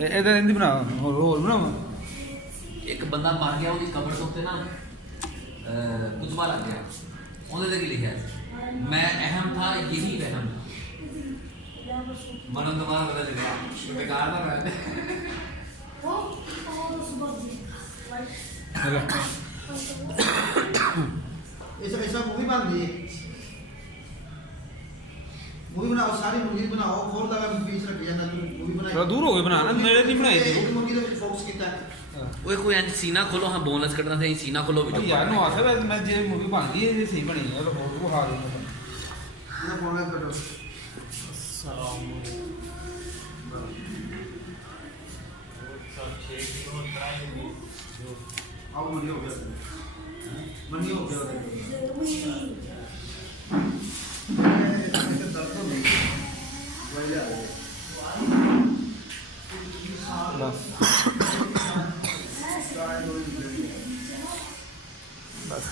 ਇਹਦਾ ਰਹਿੰਦੀ ਬਣਾ ਹੋਰ ਬਣਾਵਾਂ। ਇੱਕ ਬੰਦਾ ਮਰ ਗਿਆ, ਉਹਦੀ ਕਬਰ ਤੋਂ ਉੱਤੇ ਨਾ ਕੁਤਬਾ ਲੱਗ ਗਿਆ, ਉਹਦੇ ਤੇ ਕੀ ਲਿਖਿਆ, ਮੈਂ ਅਹਿਮ ਥਾ ਯਹੀ ਰਹਿਮ। ਮਰਨ ਤੋਂ ਬਾਅਦ ਪਤਾ ਚੱਲਿਆ ਬੇਕਾਰ ਦਾ ਰਹਿ ऐसा मूवी बन रही है, मूवी बनाओ, सारी मूवी बनाओ, खोल लगा बीच रख दिया ना, मूवी बनाई थोड़ा दूर हो गए बनाना, नेड़े नहीं बनाई थी मूवी ਦੇ ਵਿੱਚ ਫੋਕਸ ਕੀਤਾ ਹੈ। ਓਏ ਕੋਈ ਇੰਜ ਸੀਨਾ ਖੋਲੋ, ਹਾਂ ਬੋਨਲੈਸ ਕੱਢਣਾ ਤੇ ਸੀਨਾ ਖੋਲੋ ਵੀ ਯਾਰ ਨੂੰ ਆਖਿਆ ਮੈਂ ਜੇ ਮੂਵੀ ਬਣਦੀ ਹੈ ਜੇ ਸਹੀ ਬਣੀ ਹੈ ਤਾਂ ਹੋਰ ਵਿਖਾ ਦੇ ਇਹਦਾ ਫੋਨ ਕੱਢੋ। आओ मनी हो गया, मनी हो गया दर्द तो नहीं वही आ रही है। बस